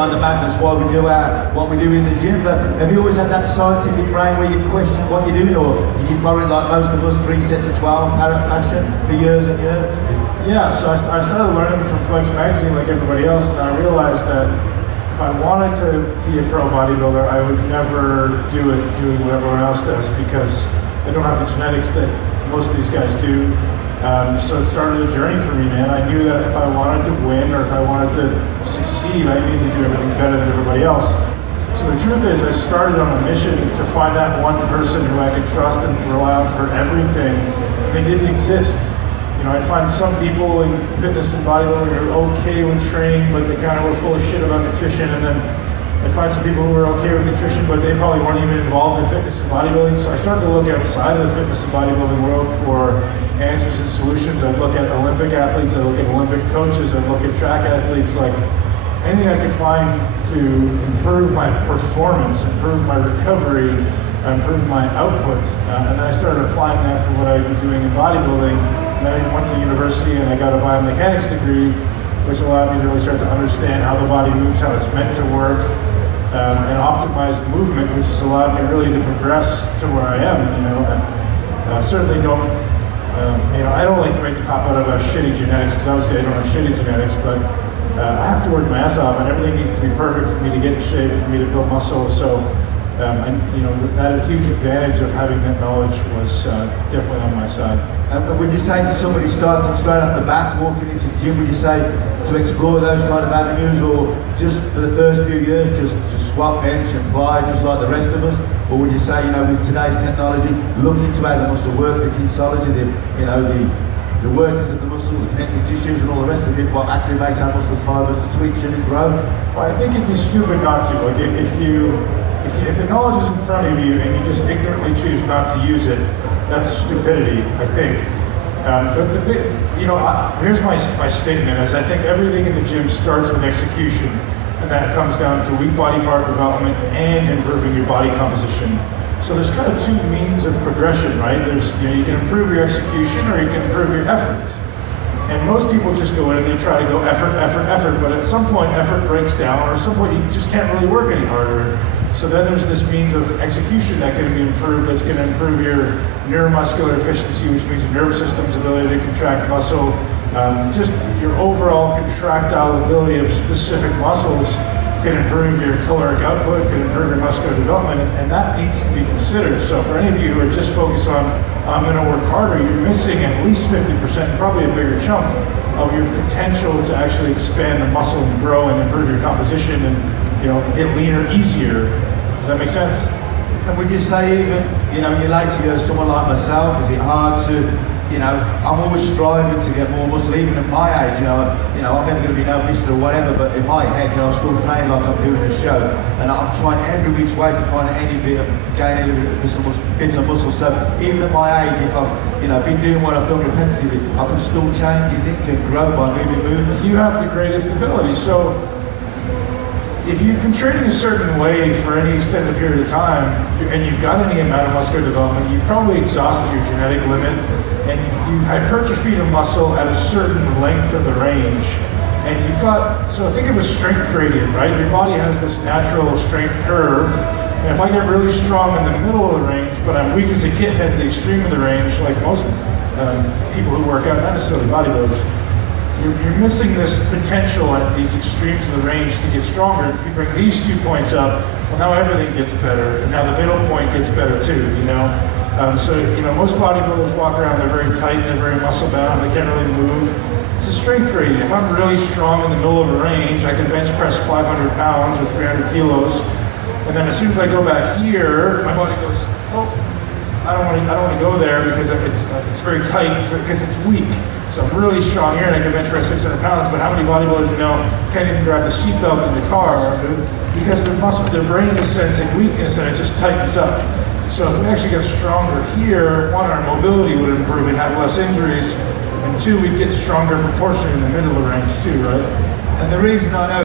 The madness why we do what we do in the gym. But have you always had that scientific brain where you question what you're doing, or did you follow it like most of us, 3 sets of 12 parrot fashion for years and years? Yeah, so I started learning from Flex magazine like everybody else, and I realized that if I wanted to be a pro bodybuilder, I would never do it doing what everyone else does, because I don't have the genetics that most of these guys do. So it started a journey for me, man. I knew that if I wanted to win, or if I wanted to succeed, I needed to do everything better than everybody else. So the truth is, I started on a mission to find that one person who I could trust and rely on for everything. They didn't exist. You know, I'd find some people in fitness and bodybuilding who are okay with training, but they kind of were full of shit about nutrition, and then I'd find some people who were okay with nutrition, but they probably weren't even involved in fitness and bodybuilding. So I started to look outside of the fitness and bodybuilding world for answers and solutions. I'd look at Olympic athletes, I'd look at Olympic coaches, I'd look at track athletes, like anything I could find to improve my performance, improve my recovery, improve my output. And then I started applying that to what I'd be doing in bodybuilding. And I went to university and I got a biomechanics degree, which allowed me to really start to understand how the body moves, how it's meant to work, and optimize movement, which has allowed me really to progress to where I am. You know, I certainly don't, I don't like to make the cop out of shitty genetics, because obviously I don't have shitty genetics, but I have to work my ass off, and everything needs to be perfect for me to get in shape, for me to build muscle. So, that huge advantage of having that knowledge was definitely on my side. Would you say to somebody starting straight off the bat, walking into the gym, would you say to explore those kind of avenues, or just for the first few years, just squat, bench and fly, just like the rest of us? Or would you say, with today's technology, look into how the muscle works, the kinesiology, the workings of the muscle, the connective tissues and all the rest of it, what actually makes our muscle fibers to tweak and grow? Well, I think it'd be stupid not to. Like, if the knowledge is in front of you and you just ignorantly choose not to use it, that's stupidity, I think. Here's my statement, is I think everything in the gym starts with execution, and that comes down to weak body part development and improving your body composition. So there's kind of two means of progression, right? There's, you can improve your execution, or you can improve your effort. And most people just go in and they try to go effort, but at some point effort breaks down, or at some point you just can't really work any harder. So then there's this means of execution that can be improved, that's going to improve your neuromuscular efficiency, which means your nervous system's ability to contract muscle, just your overall contractile ability of specific muscles can improve your caloric output, can improve your muscular development, and that needs to be considered. So for any of you who are just focused on, I'm going to work harder, you're missing at least 50%, probably a bigger chunk of your potential to actually expand the muscle and grow and improve your composition and get leaner easier. Does that make sense? And would you say even, in later years, someone like myself, is it hard to, I'm always striving to get more muscle, even at my age, I'm never going to be no mister or whatever, but in my head, I'm still training like I'm doing a show, and I'm trying every which way to find any bit of gain, any bits of muscle. So even at my age, if I've, been doing what I've done repetitively, I can still change, you think, and grow by movement. You have the greatest ability. So if you've been training a certain way for any extended period of time, and you've got any amount of muscular development, you've probably exhausted your genetic limit, and you've hypertrophied a muscle at a certain length of the range. And you've got, so think of a strength gradient, right? Your body has this natural strength curve, and if I get really strong in the middle of the range, but I'm weak as a kitten at the extreme of the range, like most people who work out, not necessarily bodybuilders, you're missing this potential at these extremes of the range to get stronger. If you bring these 2 points up, well, now everything gets better, and now the middle point gets better too, most bodybuilders walk around, they're very tight, they're very muscle bound, they can't really move. It's a strength gradient. If I'm really strong in the middle of a range, I can bench press 500 pounds or 300 kilos, and then as soon as I go back here, my body goes, oh, I don't want to go there because it's very tight, because it's weak. So I'm really strong here and I can bench press 600 pounds, but how many bodybuilders can't even grab the seatbelt in the car because their brain is sensing weakness and it just tightens up. So if we actually get stronger here, one, our mobility would improve and have less injuries, and two, we'd get stronger proportionally in the middle of the range too, right? And the reason I know